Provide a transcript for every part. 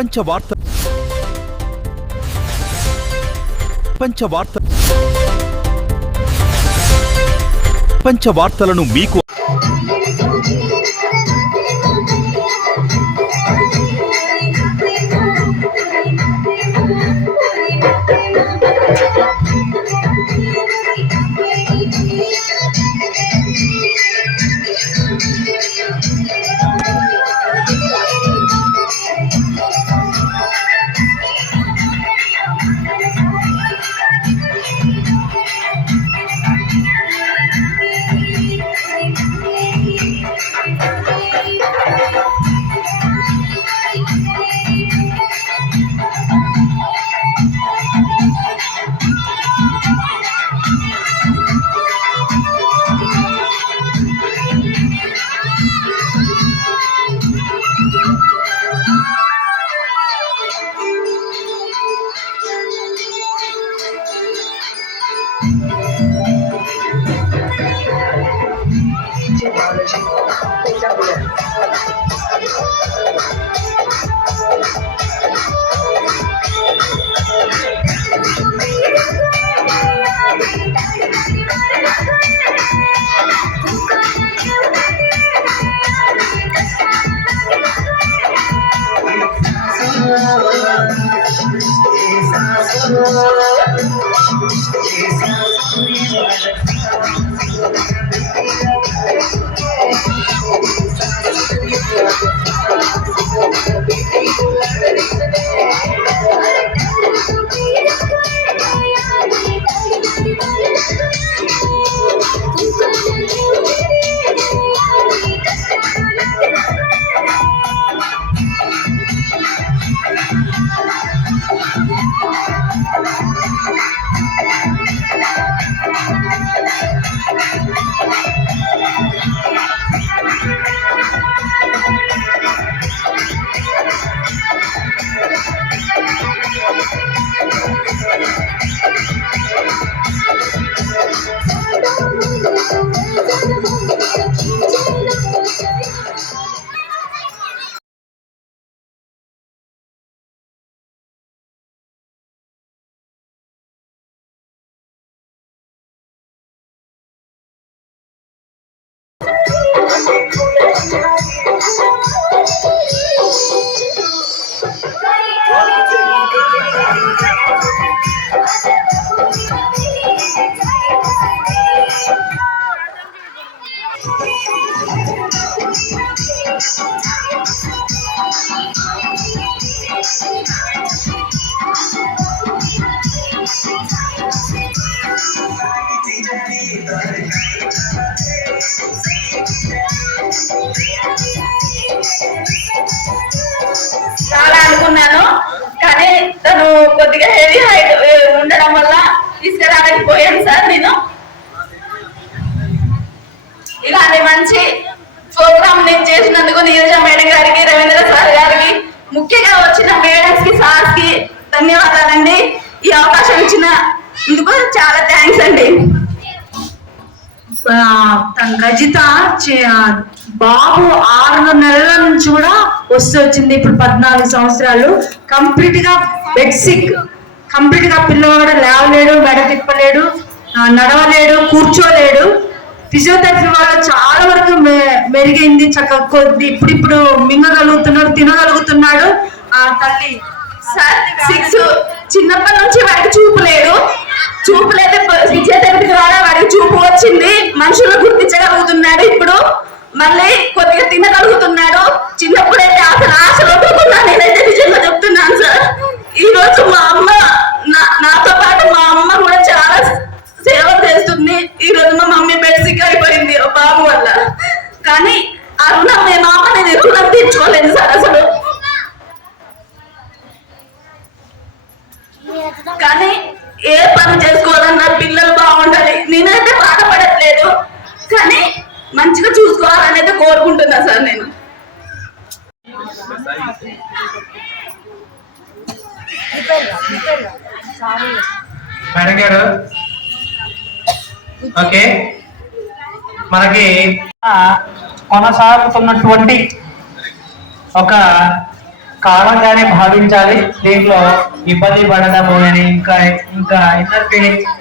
ప్రపంచ వార్త ప్రపంచ వార్త ప్రపంచ వార్తలను మీకు అనుకున్నాను. కానీ తను కొద్దిగా హెవీ హైట్ ఉండడం వల్ల తీసుకురాలేకపోయాను సార్ నేను. ఇలాంటి మంచి ప్రోగ్రామ్ నేను చేసినందుకు నీరజ మేడం గారికి రవీంద్ర సార్ గారికి ముఖ్యంగా వచ్చిన మేడమ్స్కి సార్స్కి ధన్యవాదాలండి. ఈ అవకాశం ఇచ్చిన ఇందుకు చాలా థ్యాంక్స్ అండి. రజిత బాబు ఆరు నెలల నుంచి కూడా వస్తూ వచ్చింది ఇప్పుడు పద్నాలుగు సంవత్సరాలు. కంప్లీట్గా బెడ్ సిక్ కంప్లీట్గా పిల్లవాడు లేవలేడు మెడ తిప్పలేడు నడవలేడు కూర్చోలేడు. ఫిజియోథెరపీ వల్ల చాలా వరకు మె- మెరుగైంది చక్కగా కొద్ది ఇప్పుడు ఇప్పుడు మింగగలుగుతున్నాడు తినగలుగుతున్నాడు. ఆ తల్లి. సార్ సిక్స్ చిన్నప్పటి నుంచి వాడికి చూపు చూపులైతే చూపు ద్వారా వాడికి చూపు వచ్చింది. మనుషులు గుర్తించగలుగుతున్నాడు ఇప్పుడు. మళ్ళీ కొద్దిగా తినగలుగుతున్నాడు. చిన్నప్పుడైతే అసలు ఆశలు పోతున్నాను నేనైతే నిజంగా చెప్తున్నాను సార్. ఈ రోజు మా అమ్మ నా- నాతో పాటు మా అమ్మ కూడా చాలా సేవ చేస్తుంది. ఈ రోజు మా మమ్మీ బెడ్ సిక్ అయిపోయింది ఓ బాబు వల్ల. కానీ ఆ రుణం మేము అమ్మ నేను రుణం తీర్చుకోలేదు సార్ అసలు. కానీ ఏ పని చేసుకోవాలన్నా పిల్లలు బాగుండాలి. నేనైతే బాధపడట్లేదు. కానీ మంచిగా చూసుకోవాలనేది కోరుకుంటున్నా సార్ నేను. మేడం గారు. ఓకే. మనకి కొనసాగుతున్నటువంటి ఒక కారణంగానే భావించాలి. దీంట్లో ఇబ్బంది పడడము అని ఇంకా ఇంకా ఇన్నర్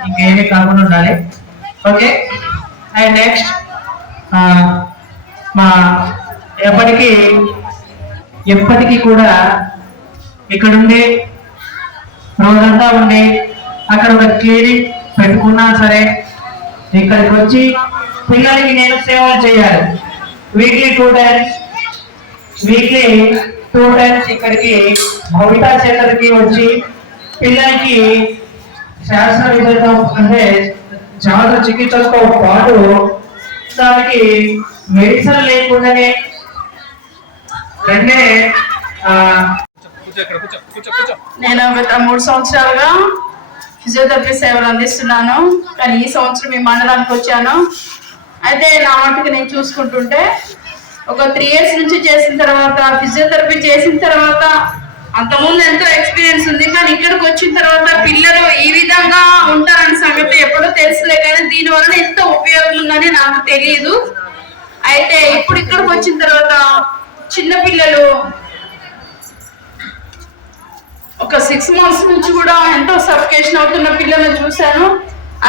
ఇంకేమీ కాకుండా ఉండాలి. ఓకే? అండ్ నెక్స్ట్ మా ఎప్పటికీ ఎప్పటికీ కూడా ఇక్కడ ఉండి రోజంతా ఉండి అక్కడ ఒక క్లినిక్ పెట్టుకున్నా సరే ఇక్కడికి వచ్చి పిల్లలకి నేను సేవలు చేయాలి. Weekly two times weekly two times ఇక్కడికి భవితా సెంటర్కి వచ్చి పిల్లలకి శాస్త్ర విద్యతో అంటే శాస్త్ర చికిత్సతో పాటు దానికి మెడిసిన్ లేకుండానే రెండే నేను గత మూడు సంవత్సరాలుగా ఫిజియోథెరపీ సేవలు అందిస్తున్నాను. కానీ ఈ సంవత్సరం ఈ మండలానికి వచ్చాను. అయితే నా మట్టుకు నేను చూసుకుంటుంటే ఒక త్రీ ఇయర్స్ నుంచి చేసిన తర్వాత ఫిజియోథెరపీ చేసిన తర్వాత అంతకుముందు ఎంతో ఎక్స్పీరియన్స్ ఉంది. కానీ ఇక్కడికి వచ్చిన తర్వాత పిల్లలు ఈ విధంగా ఉంటారన్న సంగతి ఎప్పుడూ తెలుసులే. కానీ దీని వలన ఎంతో ఉపయోగం ఉందని నాకు తెలియదు అయితే ఇప్పుడు ఇక్కడికి వచ్చిన తర్వాత చిన్న పిల్లలు ఒక సిక్స్ మంత్స్ నుంచి కూడా ఎంతో సఫికేషన్ అవుతున్న పిల్లల్ని చూశాను.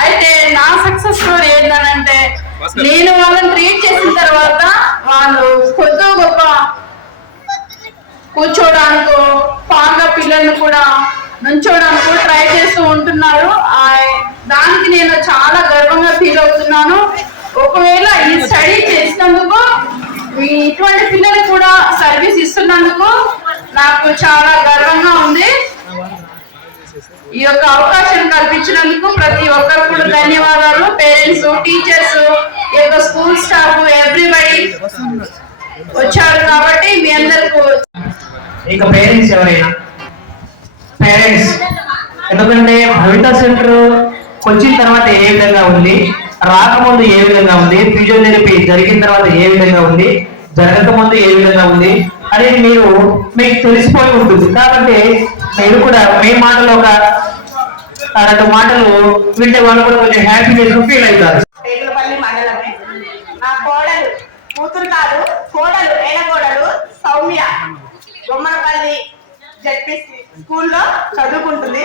అయితే నా సక్సెస్ స్టోరీ ఏంటంటే నేను వాళ్ళని ట్రీట్ చేసిన తర్వాత వాళ్ళు కొద్ది గొప్ప కూర్చోవడానికో పాగా పిల్లల్ని కూడా నుంచోడానికి కూడా ట్రై చేస్తూ ఉంటున్నారు. ఆ దానికి నేను చాలా గర్వంగా ఫీల్ అవుతున్నాను. ఒకవేళ ఈ స్టడీ చేసినందుకు ఇటువంటి పిల్లలు కూడా సర్వీస్ ఇస్తున్నందుకు నాకు చాలా గర్వంగా ఉంది. ఈ యొక్క అవకాశం కల్పించినందుకు ప్రతి ఒక్కరు కూడా ధన్యవాదాలు. పేరెంట్స్ టీచర్స్ ఈ యొక్క స్కూల్ స్టాఫ్ ఎవ్రీబడి వచ్చారు కాబట్టి మీ అందరికీ ఇక పేరెంట్స్ ఎవరైనా? పేరెంట్స్ ఎందుకంటే భవిత సెంటర్ వచ్చిన తర్వాత ఏ విధంగా ఉంది? రాకముందు ఏ విధంగా ఉంది? ఫిజియోథెరపీ జరిగిన తర్వాత ఏ విధంగా ఉంది? జరగక ముందు ఏ విధంగా ఉంది? అనేది మీరు మీకు తెలిసిపోయి ఉంటుంది. కాబట్టి మీరు కూడా మీ మాటలో ఒక రెండు మాటలు వింటే వాళ్ళు కూడా కొంచెం హ్యాపీనెస్ ఫీల్ అవుతారు. మండలమే. నా కోడలు కూతురు కాదు కోడలు ఏడకోడలు సౌమ్య. బొమ్మనపల్లి జడ్పీ స్కూల్లో చదువుకుంటుంది.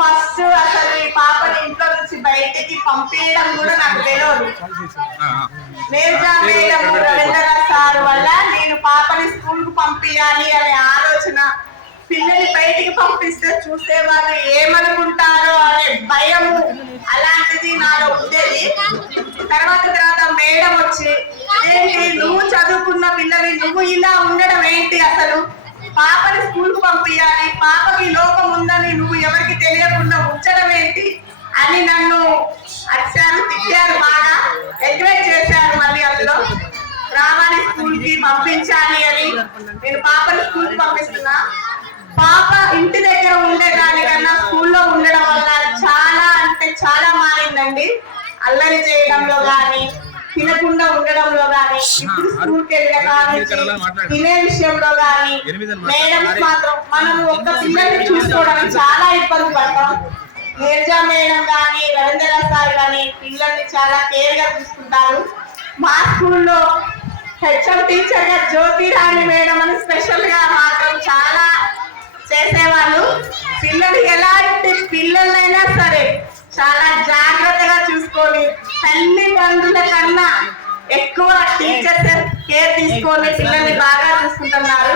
ఫస్ట్ అసలు ఈ పాపని ఇంట్లో నుంచి బయటికి పంపించడం కూడా నాకు తెలియదు. రవీంద్ర సార్ వల్ల నేను పాపని స్కూల్కు పంపించాలి అనే ఆలోచన పిల్లల్ని బయటికి పంపిస్తే చూసే వాళ్ళు ఏమనుకుంటారో అనే భయము అలాంటిది నాలో ఉండేది. తర్వాత తర్వాత మేడం వచ్చి ఏంటి నువ్వు చదువుకున్న పిల్లవి నువ్వు ఇలా ఉండడం ఏంటి అసలు? పాపని స్కూల్కు పంపించాలి పాపకి లోపం ఉందని నువ్వు ఎవరికి తెలియకుండా ఉంచడం ఏంటి? అని నన్ను అచ్చారు తిట్టారు బాగా. ఎంకరేజ్ చేశారు మళ్ళీ అందులో. రామాని స్కూల్కి పంపించాలి అని. నేను పాపని స్కూల్కి పంపిస్తున్నా. పాప ఇంటి దగ్గర ఉండే దానికన్నా స్కూల్లో ఉండడం వల్ల చాలా అంటే చాలా మారిందండి. అల్లరి చేయడంలో కానీ తినకుండా ఉండడంలో కానీ ఇప్పుడు స్కూల్కి కానీ తినే విషయంలో కానీ మేడమ్స్ మాత్రం మనం ఒక్క పిల్లల్ని చూసుకోవడానికి చాలా ఇబ్బంది పడతాం. నేర్జా మేడం కానీ రవీంద్ర సార్ కానీ పిల్లల్ని చాలా కేర్గా చూసుకుంటారు. మా స్కూల్లో హెచ్ఎం టీచర్గా జ్యోతి రాణి మేడం అని స్పెషల్గా మాత్రం చాలా చేసేవాళ్ళు. పిల్లలు ఎలాంటి పిల్లలైనా సరే చాలా జాగ్రత్తగా చూసుకొని తల్లిదండ్రుల కన్నా ఎక్కువ టీచర్స్ కేర్ తీసుకొని పిల్లల్ని బాగా చూసుకుంటున్నారు.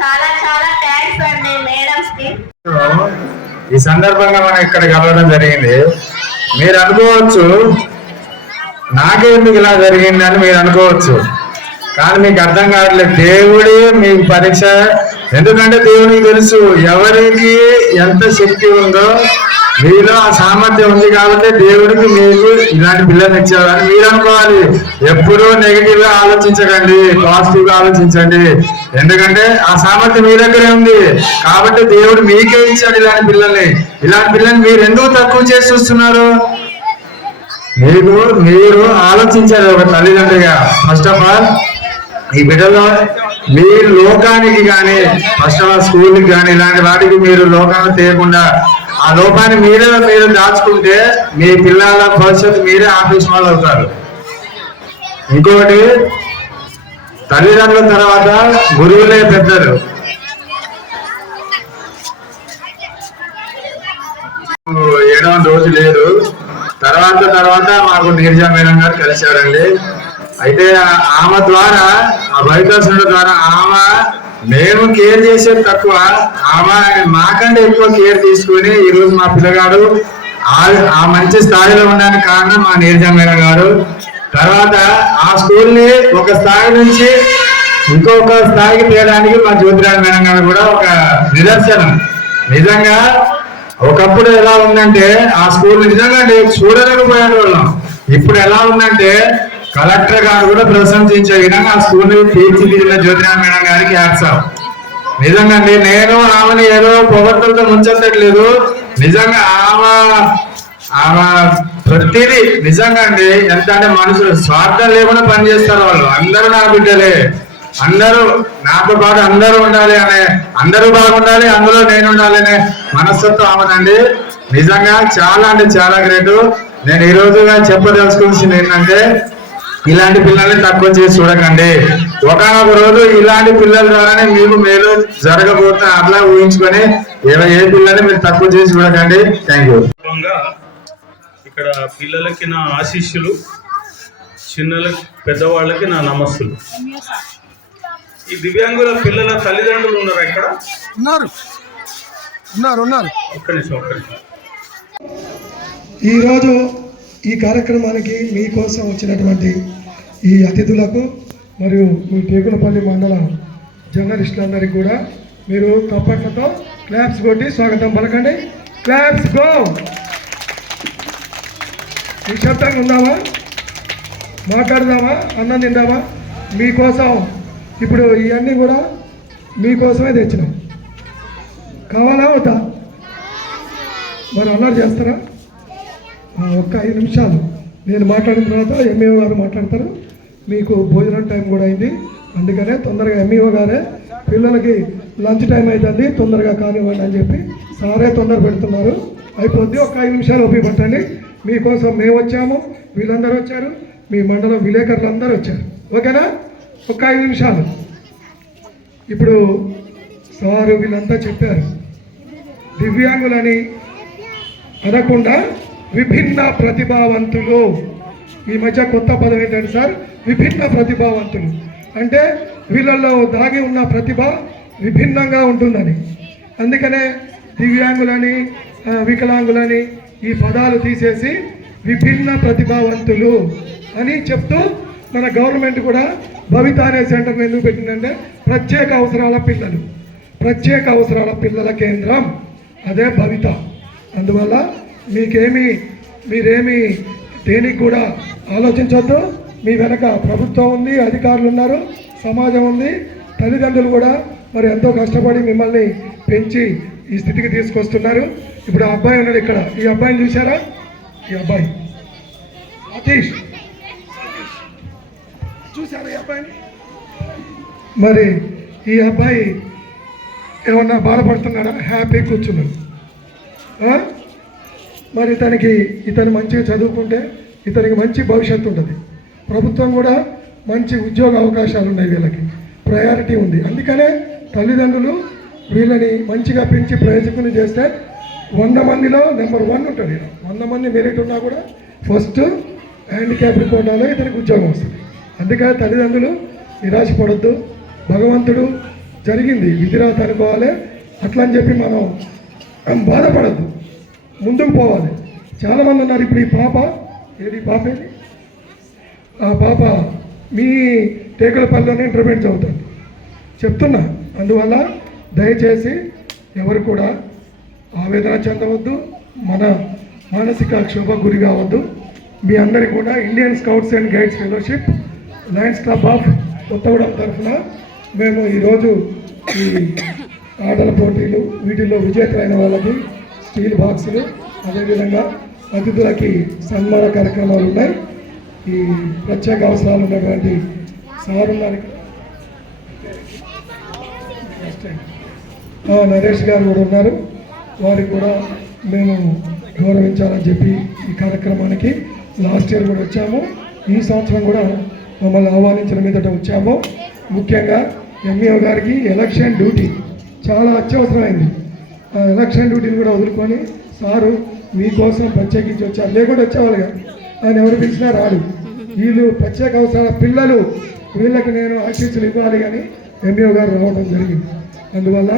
చాలా చాలా థ్యాంక్స్ అండి మేడమ్స్కి. ఈ సందర్భంగా మనం ఇక్కడ కలవడం జరిగింది. మీరు అనుకోవచ్చు నాకేందుకు ఇలా జరిగిందని మీరు అనుకోవచ్చు. కానీ మీకు అర్థం కావట్లేదు. దేవుడే మీకు పరీక్ష. ఎందుకంటే దేవునికి తెలుసు ఎవరికి ఎంత శక్తి ఉందో మీలో ఆ సామర్థ్యం ఉంది కాబట్టి దేవుడికి మీకు ఇలాంటి పిల్లల్ని ఇచ్చారు మీరు అనుకోవాలి ఎప్పుడూ నెగిటివ్గా ఆలోచించకండి పాజిటివ్గా ఆలోచించండి. ఎందుకంటే ఆ సామర్థ్యం మీ దగ్గరే ఉంది. కాబట్టి దేవుడు మీకే ఇచ్చాడు ఇలాంటి పిల్లల్ని ఇలాంటి పిల్లల్ని మీరు ఎందుకు తక్కువ చేసి చూస్తున్నారు? మీకు మీరు ఆలోచించారు ఒక తల్లిదండ్రిగా. ఫస్ట్ ఆఫ్ ఆల్ ఈ బిడ్డలో మీ లోకానికి కానీ ఫస్ట్ ఆఫ్ ఆల్ స్కూల్కి కానీ ఇలాంటి వాటికి మీరు లోకాలు తీయకుండా ఆ లోపాన్ని మీరే మీరు దాచుకుంటే మీ పిల్లల భవిష్యత్తు మీరే ఆఫీస్ వాళ్ళు అవుతారు. ఇంకొకటి తల్లిదండ్రుల తర్వాత గురువులే పెద్దలు. ఏడవ రోజు లేదు. తర్వాత తర్వాత మాకు నీరజా మేడం గారు కలిశారండి. అయితే ఆమె ద్వారా ఆ ద్వారా ఆమె మేము కేర్ చేసేది తక్కువ. ఆమె మాకంటే ఎక్కువ కేర్ తీసుకుని ఈ రోజు మా పిల్లగాడు ఆ- మంచి స్థాయిలో ఉండడానికి కారణం మా నీరజా మేడం గారు. తర్వాత ఆ స్కూల్ని ఒక స్థాయి నుంచి ఇంకొక స్థాయికి తీయడానికి మా జ్యోతిరాజ్ మేడం గారు కూడా ఒక నిదర్శనం. నిజంగా ఒకప్పుడు ఎలా ఉందంటే ఆ స్కూల్ నిజంగా చూడలేకపోయాడు వాళ్ళం. ఇప్పుడు ఎలా ఉందంటే కలెక్టర్ గారు కూడా ప్రశంసించే విధంగా ఆ స్కూల్ తీర్చిదిద్దిన జ్యోతిరామ మేడం గారికి యాక్సా నిజంగా అండి నేను ఆమెను ఏదో పొగడ్తలతో ముంచట్లేదు నిజంగా ఆమె ఆమె ప్రతిదీ నిజంగా అండి. ఎంత అంటే మనుషులు స్వార్థం లేకుండా పనిచేస్తారు వాళ్ళు. అందరూ నా బిడ్డలే. అందరూ నాతో పాటు అందరూ ఉండాలి అనే అందరూ బాగుండాలి అందులో నేను ఉండాలి అనే మనస్తత్వం ఆమెనండి నిజంగా చాలా అంటే చాలా గ్రేట్. నేను ఈ రోజుగా చెప్పదలుచుకోవాల్సింది ఏంటంటే ఇలాంటి పిల్లల్ని తక్కువ చేసి చూడకండి. ఒకనొక రోజు ఇలాంటి పిల్లల ద్వారానే మీకు మేలు జరగబోతున్న అట్లా ఊహించుకొని ఏ ఏ పిల్లల్ని మీరు తక్కువ చేసి చూడకండి. థ్యాంక్ యూ ఇక్కడ పిల్లలకి నా ఆశీస్సులు చిన్నలకి పెద్దవాళ్ళకి నా నమస్సులు. ఈ దివ్యాంగుల పిల్లల తల్లిదండ్రులు ఉన్నారు ఇక్కడ? ఉన్నారు. ఉన్నారు ఉన్నారు. ఒక్క నిమిషం ఒక్క నిమిషం. ఈరోజు ఈ కార్యక్రమానికి మీకోసం వచ్చినటువంటి ఈ అతిథులకు మరియు మీ టేకులపల్లి మండల జర్నలిస్టులందరికీ కూడా మీరు తప్పట్లతో క్లాప్స్ కొట్టి స్వాగతం పలకండి. Claps go! నిశ్శబ్దంగా ఉందామా మాట్లాడదామా? అన్నం తిందామా? మీకోసం ఇప్పుడు ఇవన్నీ కూడా మీకోసమే తెచ్చినాం. కావాలా అవుతా మరి అన్నారు చేస్తారా? ఒక్క ఐదు నిమిషాలు. నేను మాట్లాడిన తర్వాత ఎంఈఓ గారు మాట్లాడతారు. మీకు భోజనం టైం కూడా అయింది. అందుకనే తొందరగా ఎంఈఓ గారే పిల్లలకి లంచ్ టైం అవుతుంది తొందరగా కానివ్వండి అని చెప్పి సారే తొందర పెడుతున్నారు. అయిపోద్ది. ఒక ఐదు నిమిషాలు ఉపయోగపట్టండి మీకోసం మేము వచ్చాము. వీళ్ళందరూ వచ్చారు. మీ మండలం విలేకరులు అందరూ వచ్చారు. ఓకేనా? ఒక ఐదు నిమిషాలు. ఇప్పుడు సారు వీళ్ళంతా చెప్పారు. దివ్యాంగులని అనకుండా విభిన్న ప్రతిభావంతులు. ఈ మధ్య కొత్త పదం ఏంటంటే సార్ విభిన్న ప్రతిభావంతులు. అంటే వీళ్ళల్లో దాగి ఉన్న ప్రతిభ విభిన్నంగా ఉంటుందని. అందుకనే దివ్యాంగులని వికలాంగులని ఈ పదాలు తీసేసి విభిన్న ప్రతిభావంతులు అని చెప్తూ మన గవర్నమెంట్ కూడా భవిత అనే సెంటర్ ఎందుకు పెట్టిందంటే ప్రత్యేక అవసరాల పిల్లలు. ప్రత్యేక అవసరాల పిల్లల కేంద్రం. అదే భవిత. అందువల్ల మీకేమి మీరేమి దేనికి కూడా ఆలోచించొద్దు. మీ వెనక ప్రభుత్వం ఉంది అధికారులు ఉన్నారు సమాజం ఉంది. తల్లిదండ్రులు కూడా మరి ఎంతో కష్టపడి మిమ్మల్ని పెంచి ఈ స్థితికి తీసుకొస్తున్నారు. ఇప్పుడు ఆ అబ్బాయి ఉన్నాడు ఇక్కడ. ఈ అబ్బాయిని చూసారా ఈ అబ్బాయి. అతీష్ చూసారా ఈ అబ్బాయిని? మరి ఈ అబ్బాయి ఏమన్నా బాధపడుతున్నాడా? హ్యాపీ కూర్చున్నాడు. మరి ఇతనికి ఇతను మంచిగా చదువుకుంటే ఇతనికి మంచి భవిష్యత్తు ఉంటుంది. ప్రభుత్వం కూడా మంచి ఉద్యోగ అవకాశాలు ఉన్నాయి వీళ్ళకి. ప్రయారిటీ ఉంది. అందుకనే తల్లిదండ్రులు వీళ్ళని మంచిగా పెంచి ప్రయోజకులు చేస్తే వంద మందిలో నెంబర్ వన్ ఉంటుంది. ఈయన. వంద మంది మెరిట్ ఉన్నా కూడా ఫస్ట్ హ్యాండిక్యాప్ కోటాలో ఇతనికి ఉద్యోగం వస్తుంది. అందుకని తల్లిదండ్రులు నిరాశపడద్దు. భగవంతుడు జరిగింది. విధిరాత అనుకోవాలి అట్లా అని చెప్పి మనం బాధపడద్దు. ముందుకు పోవాలి. చాలామంది ఉన్నారు ఇప్పుడు ఈ పాప. ఏది పాప ఏది ఆ పాప మీ టేకులపల్లిలోనే ఇంటర్మీడియట్ చదువుతుంది. చెప్తున్నా. అందువల్ల దయచేసి ఎవరు కూడా ఆవేదన చెందవద్దు మన మానసిక క్షోభ గురి కావద్దు. మీ అందరి కూడా Indian scouts and guides fellowship lions club of Kothagudem తరఫున మేము ఈరోజు ఈ ఆటల పోటీలు వీటిల్లో విజేతలైన వాళ్ళకి స్టీల్ బాక్సులు అదేవిధంగా అతిథులకి సన్మాన కార్యక్రమాలు ఉన్నాయి. ఈ ప్రత్యేక అవసరాలు ఉన్నటువంటి సార్ నరేష్ గారు కూడా ఉన్నారు. వారికి కూడా మేము గౌరవించాలని చెప్పి ఈ కార్యక్రమానికి లాస్ట్ ఇయర్ కూడా వచ్చాము. ఈ సంవత్సరం కూడా మమ్మల్ని ఆహ్వానించిన మీదట వచ్చాము. ముఖ్యంగా ఎంఈఓ గారికి ఎలక్షన్ డ్యూటీ చాలా అత్యవసరమైంది. ఎలక్షన్ డ్యూటీని కూడా వదులుకొని సారు మీకోసం ప్రత్యేకించి వచ్చారు. లేకుండా కానీ ఆయన ఎవరు పిలిచినా రాడు. వీళ్ళు ప్రత్యేక అవసరాల పిల్లలు వీళ్ళకి నేను ఆశీస్సులు ఇవ్వాలి కానీ ఎంఈఓ గారు రావడం జరిగింది. అందువల్ల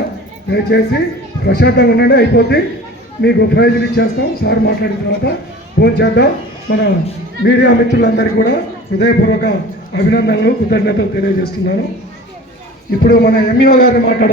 దయచేసి ప్రశాంతంగా ఉండండి అయిపోద్ది. మీకు ప్రైజులు ఇచ్చేస్తాం. సార్ మాట్లాడిన తర్వాత ఫోన్ చేద్దాం. మన మీడియా మిత్రులందరికీ కూడా హృదయపూర్వక అభినందనలు కృతజ్ఞతలు తెలియజేస్తున్నాను. ఇప్పుడు మన ఎంఈఓ గారిని మాట్లాడ